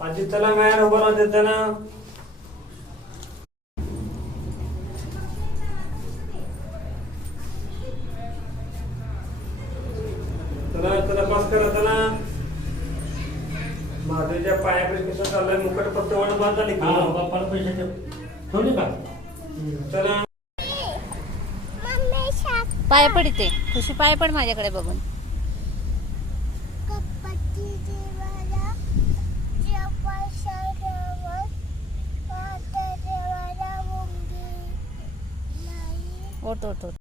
आजी चला माया उभं राहते त्याला चला पास करा चला महादेवच्या पायाकडे कसं चाललंय मुकट फक्त वड बाद झाली बाप्पाला पैसे ठेवले का चला पाया पडते खुशी पाया पड माझ्याकडे बघून ओट ओट ओट